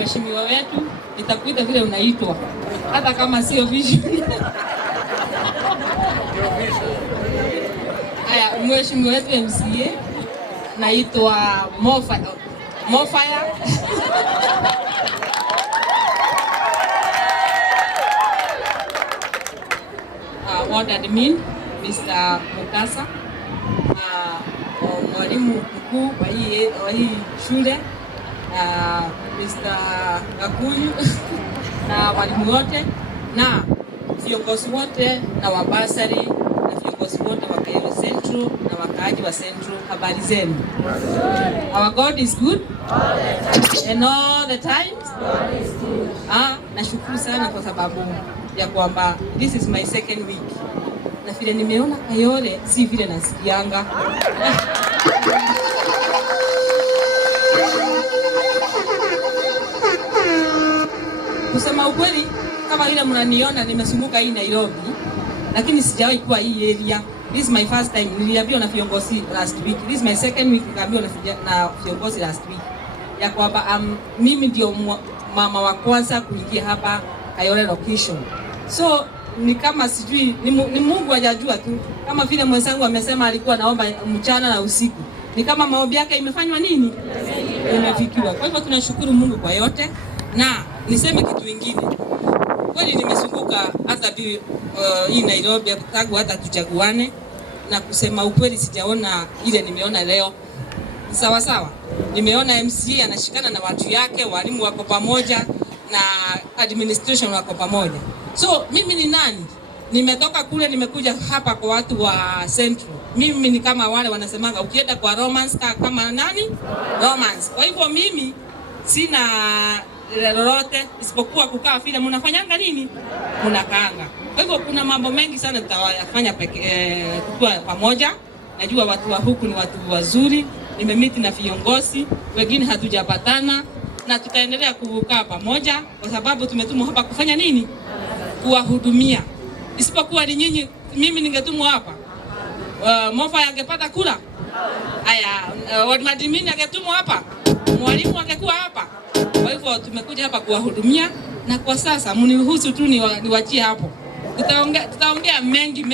mheshimiwa wetu, nitakuita vile unaitwa hata kama sio vision. Haya, mheshimiwa wetu MCA, naitwa Mofaya. Ward admin Mr. Mukasa, mwalimu mkuu wa hii shule Mr. Gakuyu na walimu wote na viongozi wote na wabasari na viongozi wote wa Kayole Central na wakaaji wa Central, habari zenu? Our God is good and all the time. Nashukuru sana kwa sababu ya kwamba this is my second week na vile nimeona Kayole si vile nasikianga. Kusema ukweli, kama vile mnaniona nimesunguka hii Nairobi, lakini sijawahi kuwa hii area. This is my first time. Niliambiwa na viongozi last week. This is my second week nikaambiwa na viongozi last week ya kwamba mimi ndio mama wa kwanza kuingia hapa Kayole location. So ni kama sijui ni Mungu hajajua tu, kama vile mwenzangu amesema alikuwa naomba mchana na usiku, ni kama maombi yake imefanywa nini, imefikiwa. Kwa hivyo tunashukuru Mungu kwa yote. Na niseme kitu kingine, kweli nimesunguka hata hii Nairobi tangu hata tuchaguane, na kusema ukweli sijaona ile nimeona leo. Sawa sawa, nimeona MCA anashikana na watu yake, walimu wako pamoja na administration wako pamoja. So mimi ni nani? Nimetoka kule nimekuja hapa kwa watu wa Central. Mimi ni kama wale wanasemanga ukienda kwa romance kama nani? Romance. Kwa hivyo mimi sina lolote isipokuwa kukaa vile mnafanyanga nini? Mnakaanga. Kwa hivyo kuna mambo mengi sana tutayafanya tukiwa pamoja. Najua watu wa huku ni watu wazuri. Nimemiti na viongozi, wengine hatujapatana, na tutaendelea kukaa pamoja kwa sababu tumetumwa hapa kufanya nini? Kuwahudumia. Isipokuwa ni nyinyi, mimi ningetumwa hapa. Mofa angepata kula. Haya, ward admin angetumwa hapa. Mwalimu angekuwa hapa. Kwa hivyo tumekuja hapa kuwahudumia, na kwa sasa mniruhusu tu niwachie hapo. Tutaongea mengi.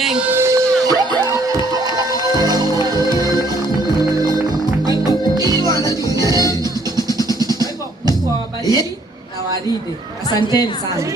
Na waride. Asanteni sana.